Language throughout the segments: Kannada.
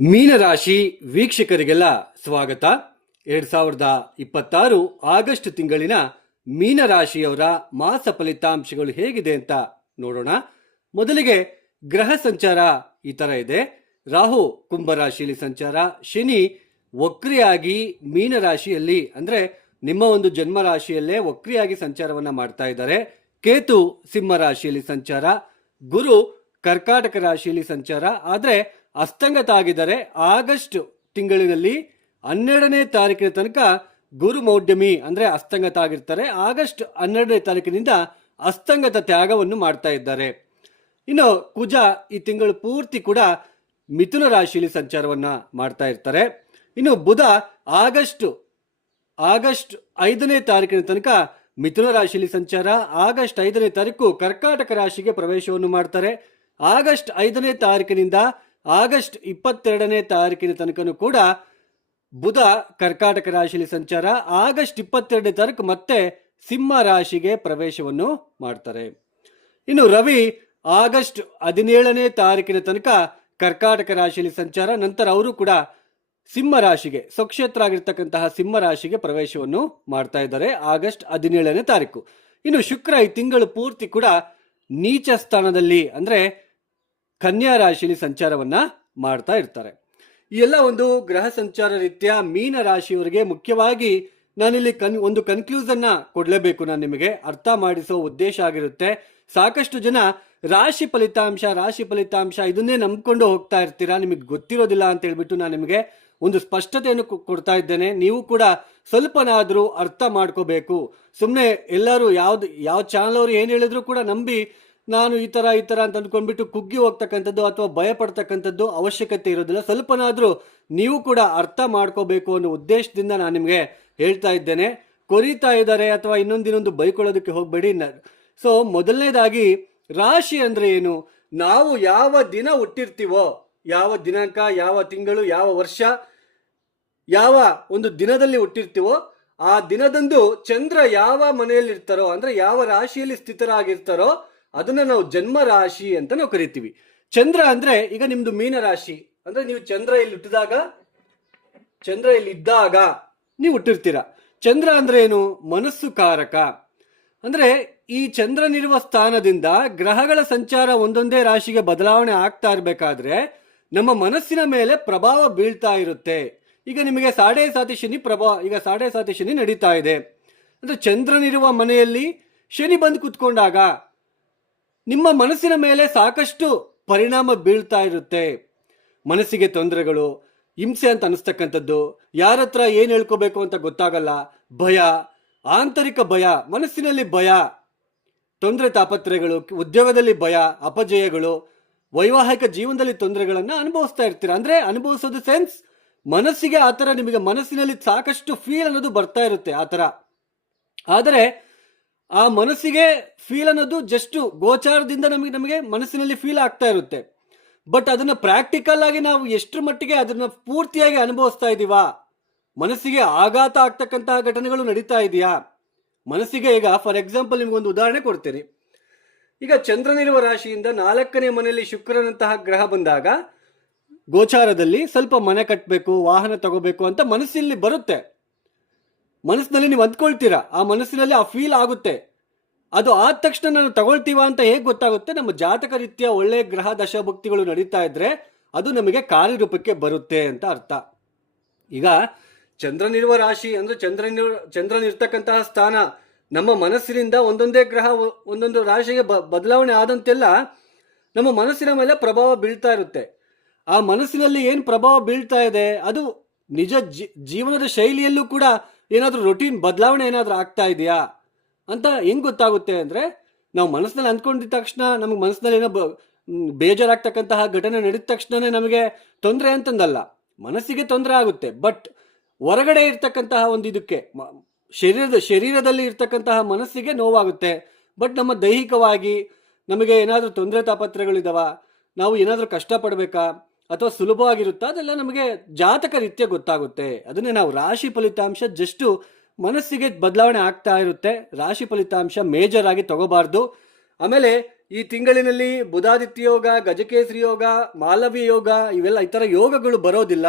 ಮೀನರಾಶಿ ವೀಕ್ಷಕರಿಗೆಲ್ಲ ಸ್ವಾಗತ. 2026 ಆಗಸ್ಟ್ ತಿಂಗಳಿನ ಮೀನರಾಶಿಯವರ ಮಾಸ ಫಲಿತಾಂಶಗಳು ಹೇಗಿದೆ ಅಂತ ನೋಡೋಣ. ಮೊದಲಿಗೆ ಗ್ರಹ ಸಂಚಾರ ಈ ತರ ಇದೆ. ರಾಹು ಕುಂಭರಾಶಿಯಲ್ಲಿ ಸಂಚಾರ, ಶನಿ ವಕ್ರಿಯಾಗಿ ಮೀನರಾಶಿಯಲ್ಲಿ ಅಂದ್ರೆ ನಿಮ್ಮ ಒಂದು ಜನ್ಮ ರಾಶಿಯಲ್ಲೇ ವಕ್ರಿಯಾಗಿ ಸಂಚಾರವನ್ನ ಮಾಡ್ತಾ ಇದ್ದಾರೆ. ಕೇತು ಸಿಂಹ ರಾಶಿಯಲ್ಲಿ ಸಂಚಾರ, ಗುರು ಕರ್ಕಾಟಕ ರಾಶಿಯಲ್ಲಿ ಸಂಚಾರ. ಆದ್ರೆ ಅಸ್ತಂಗತ ಆಗಿದ್ದಾರೆ. ಆಗಸ್ಟ್ ತಿಂಗಳಿನಲ್ಲಿ 12ನೇ ತಾರೀಕಿನ ತನಕ ಗುರು ಮೌಢ್ಯಮಿ ಅಂದ್ರೆ ಅಸ್ತಂಗತ ಆಗಿರ್ತಾರೆ. ಆಗಸ್ಟ್ 12ನೇ ತಾರೀಕಿನಿಂದ ಅಸ್ತಂಗತ ತ್ಯಾಗವನ್ನು ಮಾಡ್ತಾ ಇದ್ದಾರೆ. ಇನ್ನು ಕುಜ ಈ ತಿಂಗಳು ಪೂರ್ತಿ ಕೂಡ ಮಿಥುನ ರಾಶಿಯಲ್ಲಿ ಸಂಚಾರವನ್ನ ಮಾಡ್ತಾ ಇರ್ತಾರೆ. ಇನ್ನು ಬುಧ ಆಗಸ್ಟ್ 5ನೇ ತಾರೀಕಿನ ತನಕ ಮಿಥುನ ರಾಶಿಯಲ್ಲಿ ಸಂಚಾರ, ಆಗಸ್ಟ್ 5ನೇ ತಾರೀಕು ಕರ್ಕಾಟಕ ರಾಶಿಗೆ ಪ್ರವೇಶವನ್ನು ಮಾಡ್ತಾರೆ. ಆಗಸ್ಟ್ 5ನೇ ತಾರೀಕಿನಿಂದ ಆಗಸ್ಟ್ 22ನೇ ತಾರೀಕಿನ ತನಕನೂ ಕೂಡ ಬುಧ ಕರ್ಕಾಟಕ ರಾಶಿಯಲ್ಲಿ ಸಂಚಾರ, ಆಗಸ್ಟ್ 22ನೇ ತಾರೀಕು ಮತ್ತೆ ಸಿಂಹ ರಾಶಿಗೆ ಪ್ರವೇಶವನ್ನು ಮಾಡ್ತಾರೆ. ಇನ್ನು ರವಿ ಆಗಸ್ಟ್ 17ನೇ ತಾರೀಕಿನ ತನಕ ಕರ್ಕಾಟಕ ರಾಶಿಯಲ್ಲಿ ಸಂಚಾರ, ನಂತರ ಅವರು ಕೂಡ ಸಿಂಹ ರಾಶಿಗೆ ಸ್ವಕ್ಷೇತ್ರ ಆಗಿರ್ತಕ್ಕಂತಹ ಸಿಂಹ ರಾಶಿಗೆ ಪ್ರವೇಶವನ್ನು ಮಾಡ್ತಾ ಇದ್ದಾರೆ ಆಗಸ್ಟ್ 17ನೇ ತಾರೀಕು. ಇನ್ನು ಶುಕ್ರ ಈ ತಿಂಗಳು ಪೂರ್ತಿ ಕೂಡ ನೀಚ ಸ್ಥಾನದಲ್ಲಿ ಅಂದ್ರೆ ಕನ್ಯಾ ರಾಶಿಯಲ್ಲಿ ಸಂಚಾರವನ್ನ ಮಾಡ್ತಾ ಇರ್ತಾರೆ. ಈ ಎಲ್ಲ ಒಂದು ಗ್ರಹ ಸಂಚಾರ ರೀತ್ಯ ಮೀನ ರಾಶಿಯವರಿಗೆ ಮುಖ್ಯವಾಗಿ ನಾನಿಲ್ಲಿ ಒಂದು ಕನ್ಕ್ಲೂಸನ್ನ ಕೊಡ್ಲೇಬೇಕು. ನಾನು ನಿಮಗೆ ಅರ್ಥ ಮಾಡಿಸೋ ಉದ್ದೇಶ ಆಗಿರುತ್ತೆ. ಸಾಕಷ್ಟು ಜನ ರಾಶಿ ಫಲಿತಾಂಶ ಇದನ್ನೇ ನಂಬ್ಕೊಂಡು ಹೋಗ್ತಾ ಇರ್ತೀರಾ, ನಿಮಗೆ ಗೊತ್ತಿರೋದಿಲ್ಲ ಅಂತ ಹೇಳ್ಬಿಟ್ಟು ನಾನು ನಿಮಗೆ ಒಂದು ಸ್ಪಷ್ಟತೆಯನ್ನು ಕೊಡ್ತಾ ಇದ್ದೇನೆ. ನೀವು ಕೂಡ ಸ್ವಲ್ಪನಾದ್ರೂ ಅರ್ಥ ಮಾಡ್ಕೋಬೇಕು. ಸುಮ್ಮನೆ ಎಲ್ಲರೂ ಯಾವ ಚಾನಲ್ ಅವರು ಏನ್ ಹೇಳಿದ್ರು ಕೂಡ ನಂಬಿ ನಾನು ಈ ತರ ಅಂತ ಅಂದ್ಕೊಂಡ್ಬಿಟ್ಟು ಕುಗ್ಗಿ ಹೋಗ್ತಕ್ಕಂಥದ್ದು ಅಥವಾ ಭಯ ಪಡ್ತಕ್ಕಂಥದ್ದು ಅವಶ್ಯಕತೆ ಇರೋದಿಲ್ಲ. ಸ್ವಲ್ಪನಾದ್ರೂ ನೀವು ಕೂಡ ಅರ್ಥ ಮಾಡ್ಕೋಬೇಕು ಅನ್ನೋ ಉದ್ದೇಶದಿಂದ ನಾನು ನಿಮಗೆ ಹೇಳ್ತಾ ಇದ್ದೇನೆ. ಕೊರೀತಾ ಇದ್ದಾರೆ ಅಥವಾ ಇನ್ನೊಂದಿನೊಂದು ಬೈಕೊಳ್ಳೋದಕ್ಕೆ ಹೋಗ್ಬೇಡಿ. ಸೊ ಮೊದಲನೇದಾಗಿ ರಾಶಿ ಅಂದ್ರೆ ಏನು? ನಾವು ಯಾವ ದಿನ ಹುಟ್ಟಿರ್ತೀವೋ, ಯಾವ ದಿನಾಂಕ, ಯಾವ ತಿಂಗಳು, ಯಾವ ವರ್ಷ, ಯಾವ ಒಂದು ದಿನದಲ್ಲಿ ಹುಟ್ಟಿರ್ತೀವೋ ಆ ದಿನದಂದು ಚಂದ್ರ ಯಾವ ಮನೆಯಲ್ಲಿ ಇರ್ತಾರೋ ಅಂದ್ರೆ ಯಾವ ರಾಶಿಯಲ್ಲಿ ಸ್ಥಿತರಾಗಿರ್ತಾರೋ ಅದನ್ನ ನಾವು ಜನ್ಮ ರಾಶಿ ಅಂತ ನಾವು ಕರಿತೀವಿ. ಚಂದ್ರ ಅಂದ್ರೆ ಈಗ ನಿಮ್ದು ಮೀನ ರಾಶಿ ಅಂದ್ರೆ ನೀವು ಚಂದ್ರ ಇಲ್ಲಿ ಇದ್ದಾಗ ನೀವು ಹುಟ್ಟಿರ್ತೀರ. ಚಂದ್ರ ಅಂದ್ರೆ ಏನು? ಮನಸ್ಸು ಕಾರಕ. ಅಂದ್ರೆ ಈ ಚಂದ್ರನಿರುವ ಸ್ಥಾನದಿಂದ ಗ್ರಹಗಳ ಸಂಚಾರ ಒಂದೊಂದೇ ರಾಶಿಗೆ ಬದಲಾವಣೆ ಆಗ್ತಾ ಇರ್ಬೇಕಾದ್ರೆ ನಮ್ಮ ಮನಸ್ಸಿನ ಮೇಲೆ ಪ್ರಭಾವ ಬೀಳ್ತಾ ಇರುತ್ತೆ. ಈಗ ನಿಮಗೆ ಸಾಡೆ ಸಾತಿ ಶನಿ ನಡೀತಾ ಇದೆ ಅಂದ್ರೆ ಚಂದ್ರನಿರುವ ಮನೆಯಲ್ಲಿ ಶನಿ ಬಂದು ಕುತ್ಕೊಂಡಾಗ ನಿಮ್ಮ ಮನಸ್ಸಿನ ಮೇಲೆ ಸಾಕಷ್ಟು ಪರಿಣಾಮ ಬೀಳ್ತಾ ಇರುತ್ತೆ. ಮನಸ್ಸಿಗೆ ತೊಂದರೆಗಳು, ಹಿಂಸೆ ಅಂತ ಅನಿಸ್ತಕ್ಕಂಥದ್ದು, ಯಾರ ಹತ್ರ ಏನ್ ಹೇಳ್ಕೋಬೇಕು ಅಂತ ಗೊತ್ತಾಗಲ್ಲ, ಭಯ, ಆಂತರಿಕ ಭಯ, ಮನಸ್ಸಿನಲ್ಲಿ ಭಯ, ತೊಂದರೆ ತಾಪತ್ರಯಗಳು, ಉದ್ಯೋಗದಲ್ಲಿ ಭಯ, ಅಪಜಯಗಳು, ವೈವಾಹಿಕ ಜೀವನದಲ್ಲಿ ತೊಂದರೆಗಳನ್ನ ಅನುಭವಿಸ್ತಾ ಇರ್ತೀರ. ಅಂದ್ರೆ ಅನುಭವಿಸೋದು ಸೆನ್ಸ್ ಮನಸ್ಸಿಗೆ ಆತರ ನಿಮಗೆ ಮನಸ್ಸಿನಲ್ಲಿ ಸಾಕಷ್ಟು ಫೀಲ್ ಅನ್ನೋದು ಬರ್ತಾ ಇರುತ್ತೆ ಆತರ. ಆದರೆ ಆ ಮನಸ್ಸಿಗೆ ಫೀಲ್ ಅನ್ನೋದು ಜಸ್ಟ್ ಗೋಚಾರದಿಂದ ನಮಗೆ ಮನಸ್ಸಿನಲ್ಲಿ ಫೀಲ್ ಆಗ್ತಾ ಇರುತ್ತೆ. ಬಟ್ ಅದನ್ನ ಪ್ರಾಕ್ಟಿಕಲ್ ಆಗಿ ನಾವು ಎಷ್ಟರ ಮಟ್ಟಿಗೆ ಅದನ್ನ ಪೂರ್ತಿಯಾಗಿ ಅನುಭವಿಸ್ತಾ ಇದೀವಾ? ಮನಸ್ಸಿಗೆ ಆಘಾತ ಆಗ್ತಕ್ಕಂತಹ ಘಟನೆಗಳು ನಡೀತಾ ಇದೆಯಾ ಮನಸ್ಸಿಗೆ? ಈಗ ಫಾರ್ ಎಕ್ಸಾಂಪಲ್ ನಿಮ್ಗೊಂದು ಉದಾಹರಣೆ ಕೊಡ್ತೇನೆ. ಈಗ ಚಂದ್ರನಿರುವ ರಾಶಿಯಿಂದ 4ನೇ ಮನೆಯಲ್ಲಿ ಶುಕ್ರನಂತಹ ಗ್ರಹ ಬಂದಾಗ ಗೋಚಾರದಲ್ಲಿ ಸ್ವಲ್ಪ ಮನೆ ಕಟ್ಟಬೇಕು, ವಾಹನ ತಗೋಬೇಕು ಅಂತ ಮನಸ್ಸಿನಲ್ಲಿ ಬರುತ್ತೆ. ಮನಸ್ಸಿನಲ್ಲಿ ನೀವು ಅಂದ್ಕೊಳ್ತೀರಾ, ಆ ಮನಸ್ಸಿನಲ್ಲಿ ಆ ಫೀಲ್ ಆಗುತ್ತೆ. ಅದು ಆದ ತಕ್ಷಣ ನಾನು ತಗೊಳ್ತೀವ ಅಂತ ಹೇಗೆ ಗೊತ್ತಾಗುತ್ತೆ? ನಮ್ಮ ಜಾತಕ ರೀತ್ಯ ಒಳ್ಳೆ ಗ್ರಹ ದಶಭಕ್ತಿಗಳು ನಡೀತಾ ಇದ್ರೆ ಅದು ನಮಗೆ ಕಾರ್ಯರೂಪಕ್ಕೆ ಬರುತ್ತೆ ಅಂತ ಅರ್ಥ. ಈಗ ಚಂದ್ರನಿರುವ ರಾಶಿ ಅಂದ್ರೆ ಚಂದ್ರನಿರ್ತಕ್ಕಂತಹ ಸ್ಥಾನ ನಮ್ಮ ಮನಸ್ಸಿನಿಂದ ಒಂದೊಂದೇ ಗ್ರಹ ಒಂದೊಂದು ರಾಶಿಗೆ ಬದಲಾವಣೆ ಆದಂತೆಲ್ಲ ನಮ್ಮ ಮನಸ್ಸಿನ ಮೇಲೆ ಪ್ರಭಾವ ಬೀಳ್ತಾ ಇರುತ್ತೆ. ಆ ಮನಸ್ಸಿನಲ್ಲಿ ಏನು ಪ್ರಭಾವ ಬೀಳ್ತಾ ಇದೆ ಅದು ನಿಜ ಜೀವನದ ಶೈಲಿಯಲ್ಲೂ ಕೂಡ ಏನಾದ್ರೂ ರೊಟೀನ್ ಬದಲಾವಣೆ ಏನಾದ್ರೂ ಆಗ್ತಾ ಇದೆಯಾ ಅಂತ ಹೆಂಗ್ ಗೊತ್ತಾಗುತ್ತೆ ಅಂದ್ರೆ, ನಾವು ಮನಸ್ಸಿನಲ್ಲಿ ಅಂದ್ಕೊಂಡಿದ ತಕ್ಷಣ ನಮಗೆ ಮನಸ್ಸಿನಲ್ಲಿ ಏನೋ ಬೇಜಾರಾಗ್ತಕ್ಕಂತಹ ಘಟನೆ ನಡೆದ ತಕ್ಷಣನೇ ನಮಗೆ ತೊಂದರೆ ಅಂತಂದಲ್ಲ. ಮನಸ್ಸಿಗೆ ತೊಂದರೆ ಆಗುತ್ತೆ, ಬಟ್ ಹೊರಗಡೆ ಇರ್ತಕ್ಕಂತಹ ಒಂದು ಇದಕ್ಕೆ ಶರೀರದಲ್ಲಿ ಇರ್ತಕ್ಕಂತಹ ಮನಸ್ಸಿಗೆ ನೋವಾಗುತ್ತೆ. ಬಟ್ ನಮ್ಮ ದೈಹಿಕವಾಗಿ ನಮಗೆ ಏನಾದ್ರೂ ತೊಂದರೆ ತಾಪತ್ರಗಳಿದಾವ, ನಾವು ಏನಾದ್ರೂ ಕಷ್ಟಪಡ್ಬೇಕಾ ಅಥವಾ ಸುಲಭವಾಗಿರುತ್ತಾ, ಅದೆಲ್ಲ ನಮಗೆ ಜಾತಕ ರೀತ್ಯ ಗೊತ್ತಾಗುತ್ತೆ. ಅದನ್ನೇ ನಾವು ರಾಶಿ ಫಲಿತಾಂಶ ಜಸ್ಟ್ ಮನಸ್ಸಿಗೆ ಬದಲಾವಣೆ ಆಗ್ತಾ ಇರುತ್ತೆ. ರಾಶಿ ಫಲಿತಾಂಶ ಮೇಜರ್ ಆಗಿ ತಗೋಬಾರ್ದು. ಆಮೇಲೆ ಈ ತಿಂಗಳಿನಲ್ಲಿ ಬುಧಾದಿತ್ಯ ಯೋಗ, ಗಜಕೇಸರಿ ಯೋಗ, ಮಾಲವ್ಯ ಯೋಗ ಇವೆಲ್ಲ ಈ ಥರ ಯೋಗಗಳು ಬರೋದಿಲ್ಲ.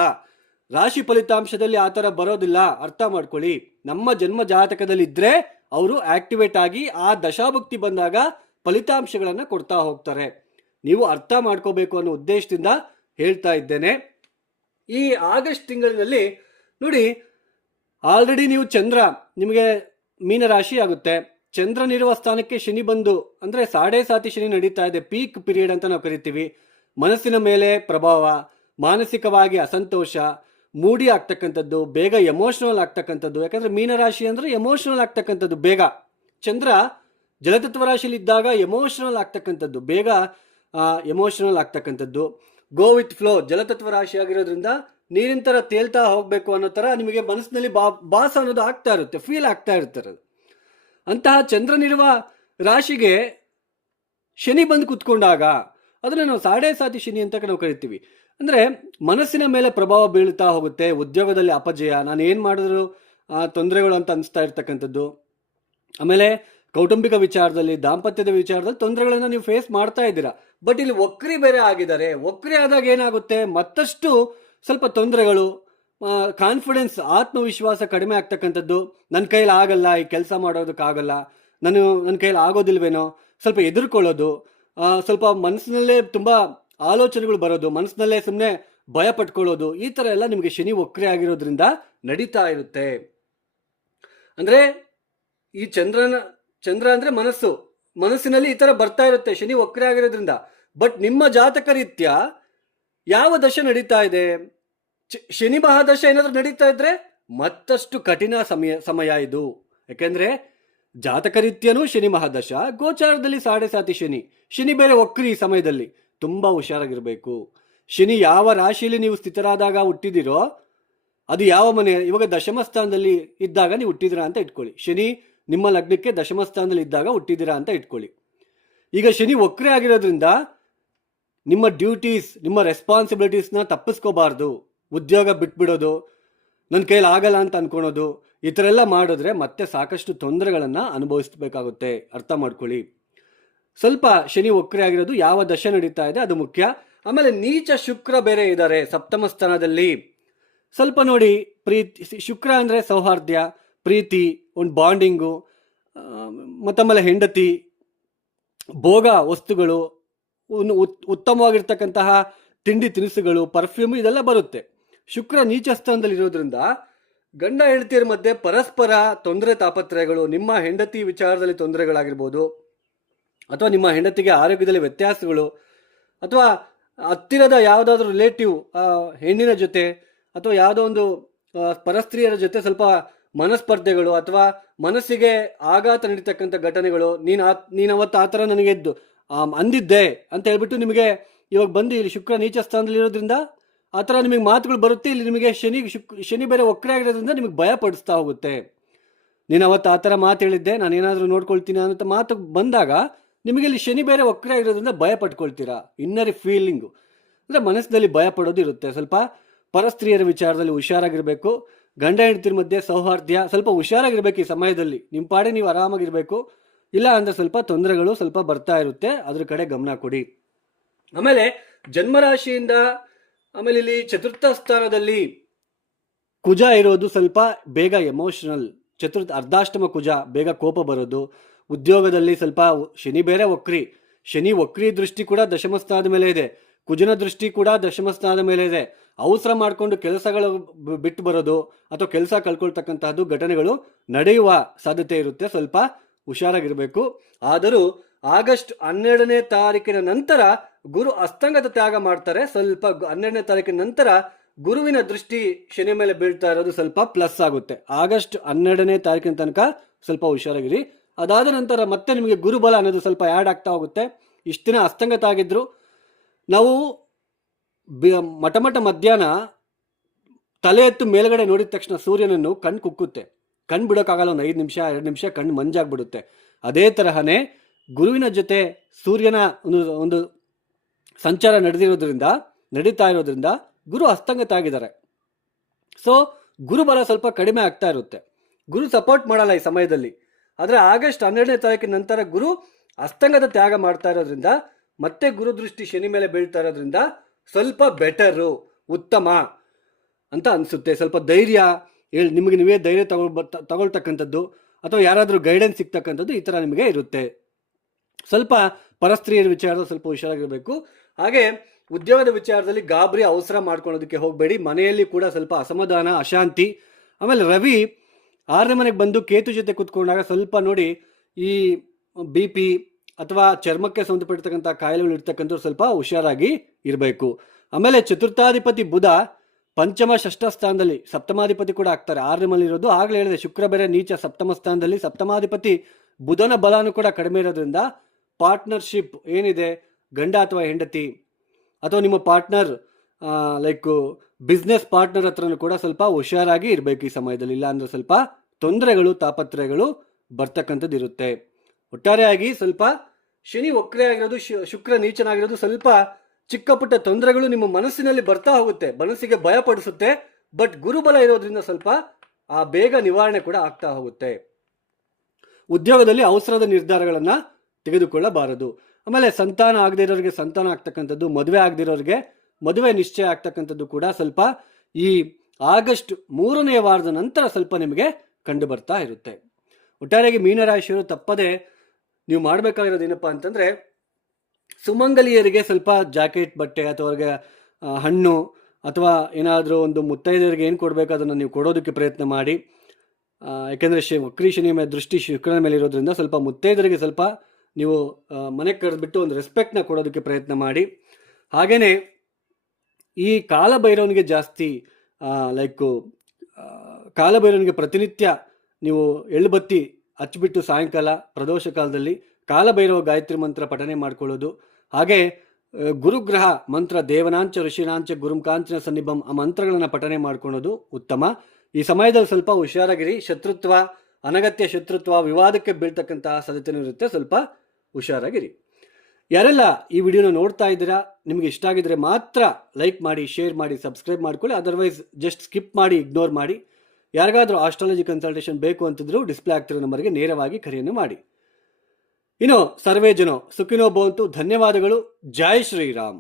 ರಾಶಿ ಫಲಿತಾಂಶದಲ್ಲಿ ಆ ಥರ ಬರೋದಿಲ್ಲ, ಅರ್ಥ ಮಾಡ್ಕೊಳ್ಳಿ. ನಮ್ಮ ಜನ್ಮ ಜಾತಕದಲ್ಲಿ ಇದ್ರೆ ಅವರು ಆಕ್ಟಿವೇಟ್ ಆಗಿ ಆ ದಶಾಭುಕ್ತಿ ಬಂದಾಗ ಫಲಿತಾಂಶಗಳನ್ನು ಕೊಡ್ತಾ ಹೋಗ್ತಾರೆ. ನೀವು ಅರ್ಥ ಮಾಡ್ಕೋಬೇಕು ಅನ್ನೋ ಉದ್ದೇಶದಿಂದ ಹೇಳ್ತಾ ಇದ್ದೇನೆ. ಈ ಆಗಸ್ಟ್ ತಿಂಗಳಿನಲ್ಲಿ ನೋಡಿ, ಆಲ್ರೆಡಿ ನೀವು ಚಂದ್ರ ನಿಮಗೆ ಮೀನರಾಶಿ ಆಗುತ್ತೆ. ಚಂದ್ರನಿರುವ ಸ್ಥಾನಕ್ಕೆ ಶನಿ ಬಂದು ಅಂದರೆ ಸಾಡೆ ಸಾತಿ ಶನಿ ನಡೀತಾ ಇದೆ, ಪೀಕ್ ಪೀರಿಯಡ್ ಅಂತ ನಾವು ಕರಿತೀವಿ. ಮನಸ್ಸಿನ ಮೇಲೆ ಪ್ರಭಾವ, ಮಾನಸಿಕವಾಗಿ ಅಸಂತೋಷ, ಮೂಡಿ ಆಗ್ತಕ್ಕಂಥದ್ದು, ಬೇಗ ಎಮೋಷನಲ್ ಆಗ್ತಕ್ಕಂಥದ್ದು. ಯಾಕಂದ್ರೆ ಮೀನರಾಶಿ ಅಂದ್ರೆ ಎಮೋಷನಲ್ ಆಗ್ತಕ್ಕಂಥದ್ದು ಬೇಗ. ಚಂದ್ರ ಜಲತತ್ವ ರಾಶಿಯಲ್ಲಿ ಇದ್ದಾಗ ಎಮೋಷನಲ್ ಆಗ್ತಕ್ಕಂಥದ್ದು, ಬೇಗ ಎಮೋಷನಲ್ ಆಗ್ತಕ್ಕಂಥದ್ದು. ಗೋ ವಿತ್ ಫ್ಲೋ, ಜಲತತ್ವ ರಾಶಿ ಆಗಿರೋದ್ರಿಂದ ನೀರಿನ ಥರ ತೇಲ್ತಾ ಹೋಗಬೇಕು ಅನ್ನೋ ಥರ ನಿಮಗೆ ಮನಸ್ಸಿನಲ್ಲಿ ಬಾಸ ಅನ್ನೋದು ಆಗ್ತಾ ಇರುತ್ತೆ, ಫೀಲ್ ಆಗ್ತಾ ಇರ್ತಾರೆ. ಅಂತಹ ಚಂದ್ರನಿರುವ ರಾಶಿಗೆ ಶನಿ ಬಂದು ಕುತ್ಕೊಂಡಾಗ ಅದನ್ನು ನಾವು ಸಾಡೆ ಸಾತಿ ಶನಿ ಅಂತ ನಾವು ಕರಿತೀವಿ. ಅಂದರೆ ಮನಸ್ಸಿನ ಮೇಲೆ ಪ್ರಭಾವ ಬೀಳ್ತಾ ಹೋಗುತ್ತೆ. ಉದ್ಯೋಗದಲ್ಲಿ ಅಪಜಯ, ನಾನು ಏನು ಮಾಡಿದ್ರು ತೊಂದರೆಗಳು ಅಂತ ಅನಿಸ್ತಾ ಇರ್ತಕ್ಕಂಥದ್ದು. ಆಮೇಲೆ ಕೌಟುಂಬಿಕ ವಿಚಾರದಲ್ಲಿ, ದಾಂಪತ್ಯದ ವಿಚಾರದಲ್ಲಿ ತೊಂದರೆಗಳನ್ನು ನೀವು ಫೇಸ್ ಮಾಡ್ತಾ ಇದ್ದೀರಾ. ಬಟ್ ಇಲ್ಲಿ ವಕ್ರಿ ಬೇರೆ ಆಗಿದ್ದಾರೆ. ವಕ್ರಿ ಆದಾಗ ಏನಾಗುತ್ತೆ, ಮತ್ತಷ್ಟು ಸ್ವಲ್ಪ ತೊಂದರೆಗಳು, ಕಾನ್ಫಿಡೆನ್ಸ್, ಆತ್ಮವಿಶ್ವಾಸ ಕಡಿಮೆ ಆಗ್ತಕ್ಕಂಥದ್ದು. ನನ್ನ ಕೈಲಿ ಆಗಲ್ಲ, ಈ ಕೆಲಸ ಮಾಡೋದಕ್ಕಾಗಲ್ಲ, ನನ್ನ ಕೈಲಿ ಆಗೋದಿಲ್ವೇನೋ, ಸ್ವಲ್ಪ ಎದುರ್ಕೊಳ್ಳೋದು, ಸ್ವಲ್ಪ ಮನಸ್ಸಿನಲ್ಲೇ ತುಂಬ ಆಲೋಚನೆಗಳು ಬರೋದು, ಮನಸ್ಸಿನಲ್ಲೇ ಸುಮ್ಮನೆ ಭಯ ಪಟ್ಕೊಳ್ಳೋದು, ಈ ಥರ ಎಲ್ಲ ನಿಮಗೆ ಶನಿ ವಕ್ರಿ ಆಗಿರೋದ್ರಿಂದ ನಡೀತಾ ಇರುತ್ತೆ. ಅಂದರೆ ಈ ಚಂದ್ರ ಅಂದರೆ ಮನಸ್ಸಿನಲ್ಲಿ ಈ ಥರ ಬರ್ತಾ ಇರುತ್ತೆ ಶನಿ ವಕ್ರಿ ಆಗಿರೋದ್ರಿಂದ. ಬಟ್ ನಿಮ್ಮ ಜಾತಕ ರೀತ್ಯ ಯಾವ ದಶೆ ನಡೀತಾ ಇದೆ, ಶನಿ ಮಹಾದಶ ಏನಾದರೂ ನಡೀತಾ ಇದ್ರೆ ಮತ್ತಷ್ಟು ಕಠಿಣ ಸಮಯ ಇದು. ಯಾಕೆಂದ್ರೆ ಜಾತಕ ರೀತ್ಯನೂ ಶನಿ ಮಹಾದಶ, ಗೋಚಾರದಲ್ಲಿ ಸಾಡೆ ಸಾತಿ ಶನಿ ಬೇರೆ ವಕ್ರಿ. ಈ ಸಮಯದಲ್ಲಿ ತುಂಬಾ ಹುಷಾರಾಗಿರ್ಬೇಕು. ಶನಿ ಯಾವ ರಾಶಿಯಲ್ಲಿ ನೀವು ಸ್ಥಿತರಾದಾಗ ಹುಟ್ಟಿದಿರೋ ಅದು ಯಾವ ಮನೆ, ಇವಾಗ ದಶಮ ಸ್ಥಾನದಲ್ಲಿ ಇದ್ದಾಗ ನೀವು ಹುಟ್ಟಿದಿರಾ ಅಂತ ಇಟ್ಕೊಳ್ಳಿ. ಶನಿ ನಿಮ್ಮ ಲಗ್ನಕ್ಕೆ ದಶಮ ಸ್ಥಾನದಲ್ಲಿ ಇದ್ದಾಗ ಹುಟ್ಟಿದಿರಾ ಅಂತ ಇಟ್ಕೊಳ್ಳಿ. ಈಗ ಶನಿ ವಕ್ರಿ ಆಗಿರೋದ್ರಿಂದ ನಿಮ್ಮ ಡ್ಯೂಟೀಸ್, ನಿಮ್ಮ ರೆಸ್ಪಾನ್ಸಿಬಿಲಿಟೀಸ್ನ ತಪ್ಪಿಸ್ಕೋಬಾರ್ದು. ಉದ್ಯೋಗ ಬಿಟ್ಬಿಡೋದು, ನನ್ನ ಕೈಲಿ ಆಗಲ್ಲ ಅಂತ ಅನ್ಕೊಳೋದು, ಈ ಥರ ಎಲ್ಲ ಮಾಡಿದ್ರೆ ಮತ್ತೆ ಸಾಕಷ್ಟು ತೊಂದರೆಗಳನ್ನು ಅನುಭವಿಸಬೇಕಾಗುತ್ತೆ. ಅರ್ಥ ಮಾಡ್ಕೊಳ್ಳಿ. ಸ್ವಲ್ಪ ಶನಿ ವಕ್ರಿ ಆಗಿರೋದು ಯಾವ ದಶೆ ನಡೀತಾ ಇದೆ ಅದು ಮುಖ್ಯ. ಆಮೇಲೆ ನೀಚ ಶುಕ್ರ ಬೇರೆ ಇದ್ದಾರೆ ಸಪ್ತಮ ಸ್ಥಾನದಲ್ಲಿ. ಸ್ವಲ್ಪ ನೋಡಿ, ಶುಕ್ರ ಅಂದರೆ ಸೌಹಾರ್ದ್ಯ, ಪ್ರೀತಿ, ಒಂದು ಬಾಂಡಿಂಗು, ಮತ್ತಮೇಲೆ ಹೆಂಡತಿ, ಭೋಗ ವಸ್ತುಗಳು, ಉತ್ತಮವಾಗಿರ್ತಕ್ಕಂತಹ ತಿಂಡಿ ತಿನಿಸುಗಳು, ಪರ್ಫ್ಯೂಮ್, ಇದೆಲ್ಲ ಬರುತ್ತೆ. ಶುಕ್ರ ನೀಚ ಸ್ಥಾನದಲ್ಲಿ ಇರೋದ್ರಿಂದ ಗಂಡ ಹೆಂಡತಿಯರ ಮಧ್ಯೆ ಪರಸ್ಪರ ತೊಂದರೆ ತಾಪತ್ರಯಗಳು, ನಿಮ್ಮ ಹೆಂಡತಿ ವಿಚಾರದಲ್ಲಿ ತೊಂದರೆಗಳಾಗಿರ್ಬೋದು, ಅಥವಾ ನಿಮ್ಮ ಹೆಂಡತಿಗೆ ಆರೋಗ್ಯದಲ್ಲಿ ವ್ಯತ್ಯಾಸಗಳು, ಅಥವಾ ಹತ್ತಿರದ ಯಾವುದಾದ್ರೂ ರಿಲೇಟಿವ್ ಹೆಣ್ಣಿನ ಜೊತೆ ಅಥವಾ ಯಾವುದೋ ಒಂದು ಪರಸ್ತ್ರೀಯರ ಜೊತೆ ಸ್ವಲ್ಪ ಮನಸ್ಪರ್ಧೆಗಳು, ಅಥವಾ ಮನಸ್ಸಿಗೆ ಆಘಾತ ನೀಡತಕ್ಕಂಥ ಘಟನೆಗಳು. ನೀನು ಅವತ್ತು ಆ ಥರ ನನಗೆ ಅಂದಿದ್ದೆ ಅಂತ ಹೇಳ್ಬಿಟ್ಟು ನಿಮಗೆ ಇವಾಗ ಬಂದು ಇಲ್ಲಿ ಶುಕ್ರ ನೀಚ ಸ್ಥಾನದಲ್ಲಿ ಇರೋದ್ರಿಂದ ಆ ಥರ ನಿಮಗೆ ಮಾತುಗಳು ಬರುತ್ತೆ. ಇಲ್ಲಿ ನಿಮಗೆ ಶನಿ ಬೇರೆ ವಕ್ರ ಆಗಿರೋದ್ರಿಂದ ನಿಮಗೆ ಭಯ ಪಡಿಸ್ತಾ ಹೋಗುತ್ತೆ. ನೀನು ಅವತ್ತು ಆ ಥರ ಮಾತು ಹೇಳಿದ್ದೆ, ನಾನು ಏನಾದರೂ ನೋಡ್ಕೊಳ್ತೀನಿ ಅನ್ನೋ ಮಾತು ಬಂದಾಗ ನಿಮಗೆ ಇಲ್ಲಿ ಶನಿ ಬೇರೆ ವಕ್ರ ಆಗಿರೋದ್ರಿಂದ ಭಯ ಪಟ್ಕೊಳ್ತೀರಾ. ಇನ್ನರ್ ಫೀಲಿಂಗು ಅಂದರೆ ಮನಸ್ಸಿನಲ್ಲಿ ಭಯ ಪಡೋದು ಇರುತ್ತೆ. ಸ್ವಲ್ಪ ಪರಸ್ತ್ರೀಯರ ವಿಚಾರದಲ್ಲಿ ಹುಷಾರಾಗಿರಬೇಕು. ಗಂಡ ಹೆಂಡತಿರ ಮಧ್ಯೆ ಸೌಹಾರ್ದ್ಯ, ಸ್ವಲ್ಪ ಹುಷಾರಾಗಿರ್ಬೇಕು ಈ ಸಮಯದಲ್ಲಿ. ನಿಮ್ಮ ಪಾಡಿ ನೀವು ಆರಾಮಾಗಿರಬೇಕು. ಇಲ್ಲ ಅಂದರೆ ಸ್ವಲ್ಪ ತೊಂದರೆಗಳು ಸ್ವಲ್ಪ ಬರ್ತಾ ಇರುತ್ತೆ, ಅದ್ರ ಕಡೆ ಗಮನ ಕೊಡಿ. ಆಮೇಲೆ ಜನ್ಮರಾಶಿಯಿಂದ ಆಮೇಲೆ ಇಲ್ಲಿ ಚತುರ್ಥ ಸ್ಥಾನದಲ್ಲಿ ಕುಜ ಇರೋದು ಸ್ವಲ್ಪ ಬೇಗ ಎಮೋಷನಲ್. ಅರ್ಧಾಷ್ಟಮ ಕುಜ, ಬೇಗ ಕೋಪ ಬರೋದು. ಉದ್ಯೋಗದಲ್ಲಿ ಸ್ವಲ್ಪ ಶನಿ ಬೇರೆ ವಕ್ರಿ, ಶನಿ ವಕ್ರಿ ದೃಷ್ಟಿ ಕೂಡ ದಶಮ ಸ್ಥಾನದ ಮೇಲೆ ಇದೆ, ಕುಜನ ದೃಷ್ಟಿ ಕೂಡ ದಶಮ ಸ್ಥಾನದ ಮೇಲೆ ಇದೆ. ಅವಸರ ಮಾಡಿಕೊಂಡು ಕೆಲಸಗಳು ಬಿಟ್ಟು ಬರೋದು ಅಥವಾ ಕೆಲಸ ಕಳ್ಕೊಳ್ತಕ್ಕಂತಹದ್ದು ಘಟನೆಗಳು ನಡೆಯುವ ಸಾಧ್ಯತೆ ಇರುತ್ತೆ. ಸ್ವಲ್ಪ ಹುಷಾರಾಗಿರ್ಬೇಕು. ಆದರೂ ಆಗಸ್ಟ್ 12ನೇ ತಾರೀಕಿನ ನಂತರ ಗುರು ಅಸ್ತಂಗತ ತ್ಯಾಗ ಮಾಡ್ತಾರೆ. ಸ್ವಲ್ಪ 12ನೇ ತಾರೀಕಿನ ನಂತರ ಗುರುವಿನ ದೃಷ್ಟಿ ಶನಿ ಮೇಲೆ ಬೀಳ್ತಾ ಇರೋದು ಸ್ವಲ್ಪ ಪ್ಲಸ್ ಆಗುತ್ತೆ. ಆಗಸ್ಟ್ 12ನೇ ತಾರೀಕಿನ ತನಕ ಸ್ವಲ್ಪ ಹುಷಾರಾಗಿರಿ. ಅದಾದ ನಂತರ ಮತ್ತೆ ನಿಮಗೆ ಗುರುಬಲ ಅನ್ನೋದು ಸ್ವಲ್ಪ ಆ್ಯಡ್ ಆಗ್ತಾ ಹೋಗುತ್ತೆ. ಇಷ್ಟು ದಿನ ಅಸ್ತಂಗತ ಆಗಿದ್ರು. ನಾವು ಮಠ ಮಧ್ಯಾಹ್ನ ತಲೆ ಎತ್ತು ಮೇಲ್ಗಡೆ ನೋಡಿದ ತಕ್ಷಣ ಸೂರ್ಯನನ್ನು ಕಣ್ಣು ಕುಕ್ಕುತ್ತೆ, ಕಣ್ಣು ಬಿಡೋಕ್ಕಾಗಲ್ಲ. ಒಂದು 5 ನಿಮಿಷ 2 ನಿಮಿಷ ಕಣ್ಣು ಮಂಜಾಗ್ಬಿಡುತ್ತೆ. ಅದೇ ತರಹನೇ ಗುರುವಿನ ಜೊತೆ ಸೂರ್ಯನ ಒಂದು ಸಂಚಾರ ನಡೀತಾ ಇರೋದ್ರಿಂದ ಗುರು ಅಸ್ತಂಗತ ಆಗಿದ್ದಾರೆ. ಸೊ ಗುರುಬಲ ಸ್ವಲ್ಪ ಕಡಿಮೆ ಆಗ್ತಾ ಇರುತ್ತೆ. ಗುರು ಸಪೋರ್ಟ್ ಮಾಡಲ್ಲ ಈ ಸಮಯದಲ್ಲಿ. ಆದರೆ ಆಗಸ್ಟ್ 12ನೇ ತಾರೀಕಿನ ನಂತರ ಗುರು ಅಸ್ತಂಗದ ತ್ಯಾಗ ಮಾಡ್ತಾ ಇರೋದ್ರಿಂದ ಮತ್ತೆ ಗುರುದೃಷ್ಟಿ ಶನಿ ಮೇಲೆ ಬೀಳ್ತಾ ಇರೋದ್ರಿಂದ ಸ್ವಲ್ಪ ಬೆಟರು, ಉತ್ತಮ ಅಂತ ಅನಿಸುತ್ತೆ. ಸ್ವಲ್ಪ ಧೈರ್ಯ ನಿಮಗೆ ನೀವೇ ಧೈರ್ಯ ತಗೊಳ್ತಕ್ಕಂಥದ್ದು ಅಥವಾ ಯಾರಾದರೂ ಗೈಡೆನ್ಸ್ ಸಿಗ್ತಕ್ಕಂಥದ್ದು ಈ ಥರ ನಿಮಗೆ ಇರುತ್ತೆ. ಸ್ವಲ್ಪ ಪರಸ್ತ್ರೀಯರ ವಿಚಾರದಲ್ಲಿ ಸ್ವಲ್ಪ ಹುಷಾರಾಗಿರಬೇಕು. ಹಾಗೆ ಉದ್ಯೋಗದ ವಿಚಾರದಲ್ಲಿ ಗಾಬರಿ ಅವಸರ ಮಾಡ್ಕೊಳ್ಳೋದಕ್ಕೆ ಹೋಗಬೇಡಿ. ಮನೆಯಲ್ಲಿ ಕೂಡ ಸ್ವಲ್ಪ ಅಸಮಾಧಾನ, ಅಶಾಂತಿ. ಆಮೇಲೆ ರವಿ 6ನೇ ಮನೆಗೆ ಬಂದು ಕೇತು ಜೊತೆ ಕೂತ್ಕೊಂಡಾಗ ಸ್ವಲ್ಪ ನೋಡಿ ಈ BP ಅಥವಾ ಚರ್ಮಕ್ಕೆ ಸಂಬಂಧಪಟ್ಟಿರ್ತಕ್ಕಂಥ ಕಾಯಿಲೆಗಳು ಇರ್ತಕ್ಕಂಥವ್ರು ಸ್ವಲ್ಪ ಹುಷಾರಾಗಿ ಇರಬೇಕು. ಆಮೇಲೆ ಚತುರ್ಥಾಧಿಪತಿ ಬುಧ ಪಂಚಮ ಷಷ್ಠ ಸ್ಥಾನದಲ್ಲಿ, ಸಪ್ತಮಾಧಿಪತಿ ಕೂಡ ಆಗ್ತಾರೆ 6ನೇ ಮನೆ ಇರೋದು. ಆಗಲೇ ಹೇಳಿದೆ ಶುಕ್ರ ಬೇರೆ ನೀಚ ಸಪ್ತಮ ಸ್ಥಾನದಲ್ಲಿ, ಸಪ್ತಮಾಧಿಪತಿ ಬುಧನ ಬಲನೂ ಕೂಡ ಕಡಿಮೆ ಇರೋದ್ರಿಂದ ಪಾರ್ಟ್ನರ್ಶಿಪ್ ಏನಿದೆ, ಗಂಡ ಅಥವಾ ಹೆಂಡತಿ ಅಥವಾ ನಿಮ್ಮ ಪಾರ್ಟ್ನರ್ ಲೈಕ್ ಬಿಸ್ನೆಸ್ ಪಾರ್ಟ್ನರ್ ಹತ್ರನೂ ಕೂಡ ಸ್ವಲ್ಪ ಹುಷಾರಾಗಿ ಇರಬೇಕು ಈ ಸಮಯದಲ್ಲಿ. ಇಲ್ಲ ಅಂದರೆ ಸ್ವಲ್ಪ ತೊಂದರೆಗಳು, ತಾಪತ್ರಯಗಳು ಬರ್ತಕ್ಕಂಥದ್ದು ಇರುತ್ತೆ. ಒಟ್ಟಾರೆಯಾಗಿ ಸ್ವಲ್ಪ ಶನಿ ವಕ್ರೆ ಆಗಿರೋದು, ಶುಕ್ರ ನೀಚನಾಗಿರೋದು, ಸ್ವಲ್ಪ ಚಿಕ್ಕ ಪುಟ್ಟ ತೊಂದರೆಗಳು ನಿಮ್ಮ ಮನಸ್ಸಿನಲ್ಲಿ ಬರ್ತಾ ಹೋಗುತ್ತೆ, ಮನಸ್ಸಿಗೆ ಭಯ ಪಡಿಸುತ್ತೆ. ಬಟ್ ಗುರುಬಲ ಇರೋದ್ರಿಂದ ಸ್ವಲ್ಪ ಬೇಗ ನಿವಾರಣೆ ಕೂಡ ಆಗ್ತಾ ಹೋಗುತ್ತೆ. ಉದ್ಯೋಗದಲ್ಲಿ ಅವಸರದ ನಿರ್ಧಾರಗಳನ್ನು ತೆಗೆದುಕೊಳ್ಳಬಾರದು. ಆಮೇಲೆ ಸಂತಾನ ಆಗದೇ ಇರೋರಿಗೆ ಸಂತಾನ ಆಗ್ತಕ್ಕಂಥದ್ದು, ಮದುವೆ ಆಗದಿರೋರಿಗೆ ಮದುವೆ ನಿಶ್ಚಯ ಆಗ್ತಕ್ಕಂಥದ್ದು ಕೂಡ ಸ್ವಲ್ಪ ಈ ಆಗಸ್ಟ್ 3ನೇ ವಾರದ ನಂತರ ಸ್ವಲ್ಪ ನಿಮಗೆ ಕಂಡು ಬರ್ತಾ ಇರುತ್ತೆ. ಒಟ್ಟಾರೆಯಾಗಿ ಮೀನರಾಶಿಯವರು ತಪ್ಪದೆ ನೀವು ಮಾಡಬೇಕಾಗಿರೋದು ಏನಪ್ಪ ಅಂತಂದರೆ, ಸುಮಂಗಲಿಯರಿಗೆ ಸ್ವಲ್ಪ ಜಾಕೆಟ್, ಬಟ್ಟೆ ಅಥವಾ ಅವ್ರಿಗೆ ಹಣ್ಣು ಅಥವಾ ಏನಾದರೂ ಒಂದು ಮುತ್ತೈದರಿಗೆ ಏನು ಕೊಡಬೇಕು ಅದನ್ನು ನೀವು ಕೊಡೋದಕ್ಕೆ ಪ್ರಯತ್ನ ಮಾಡಿ. ಯಾಕೆಂದರೆ ವಕ್ರಿ ಶನಿ ಮೇಲೆ ದೃಷ್ಟಿ ಶುಕ್ರನ ಮೇಲೆ ಇರೋದ್ರಿಂದ ಸ್ವಲ್ಪ ಮುತ್ತೈದರಿಗೆ ಸ್ವಲ್ಪ ನೀವು ಮನೆಗೆ ಕರೆದ್ಬಿಟ್ಟು ಒಂದು ರೆಸ್ಪೆಕ್ಟ್ನ ಕೊಡೋದಕ್ಕೆ ಪ್ರಯತ್ನ ಮಾಡಿ. ಹಾಗೆಯೇ ಈ ಕಾಲಭೈರವನಿಗೆ ಜಾಸ್ತಿ ಲೈಕು ಕಾಲಭೈರವನಿಗೆ ಪ್ರತಿನಿತ್ಯ ನೀವು ಎಳ್ಳುಬತ್ತಿ ಹಚ್ಚಿಬಿಟ್ಟು ಸಾಯಂಕಾಲ ಪ್ರದೋಷ ಕಾಲದಲ್ಲಿ ಕಾಲಭೈರವ ಗಾಯತ್ರಿ ಮಂತ್ರ ಪಠನೆ ಮಾಡ್ಕೊಳ್ಳೋದು. ಹಾಗೆ ಗುರುಗ್ರಹ ಮಂತ್ರ ದೇವನಾಂಚ ಋಷಿನಾಂಚ ಗುರುಂಕಾಂಚನ ಸನ್ನಿಭಂ ಆ ಮಂತ್ರಗಳನ್ನು ಪಠನೆ ಮಾಡ್ಕೊಳ್ಳೋದು ಉತ್ತಮ. ಈ ಸಮಯದಲ್ಲಿ ಸ್ವಲ್ಪ ಹುಷಾರಾಗಿರಿ. ಶತ್ರುತ್ವ, ಅನಗತ್ಯ ಶತ್ರುತ್ವ, ವಿವಾದಕ್ಕೆ ಬೀಳ್ತಕ್ಕಂತಹ ಸಾಧ್ಯತೆ ಇರುತ್ತೆ, ಸ್ವಲ್ಪ ಹುಷಾರಾಗಿರಿ. ಯಾರೆಲ್ಲ ಈ ವಿಡಿಯೋನ ನೋಡ್ತಾ ಇದ್ದೀರಾ, ನಿಮಗೆ ಇಷ್ಟ ಆಗಿದ್ರೆ ಮಾತ್ರ ಲೈಕ್ ಮಾಡಿ, ಶೇರ್ ಮಾಡಿ, ಸಬ್ಸ್ಕ್ರೈಬ್ ಮಾಡ್ಕೊಳ್ಳಿ. ಅದರ್ವೈಸ್ ಜಸ್ಟ್ ಸ್ಕಿಪ್ ಮಾಡಿ, ಇಗ್ನೋರ್ ಮಾಡಿ. ಯಾರಿಗಾದರೂ ಆಸ್ಟ್ರಾಲಜಿ ಕನ್ಸಲ್ಟೇಷನ್ ಬೇಕು ಅಂತಿದ್ರು ಡಿಸ್ಪ್ಲೇ ಆಗ್ತಿರೋ ನಂಬರ್ಗೆ ನೇರವಾಗಿ ಕರೆಯನ್ನು ಮಾಡಿ. ಇನ್ನು ಸರ್ವೇ ಜನೋ ಸುಖಿನೋ ಭವಂತು. ಧನ್ಯವಾದಗಳು. ಜೈ ಶ್ರೀರಾಮ್.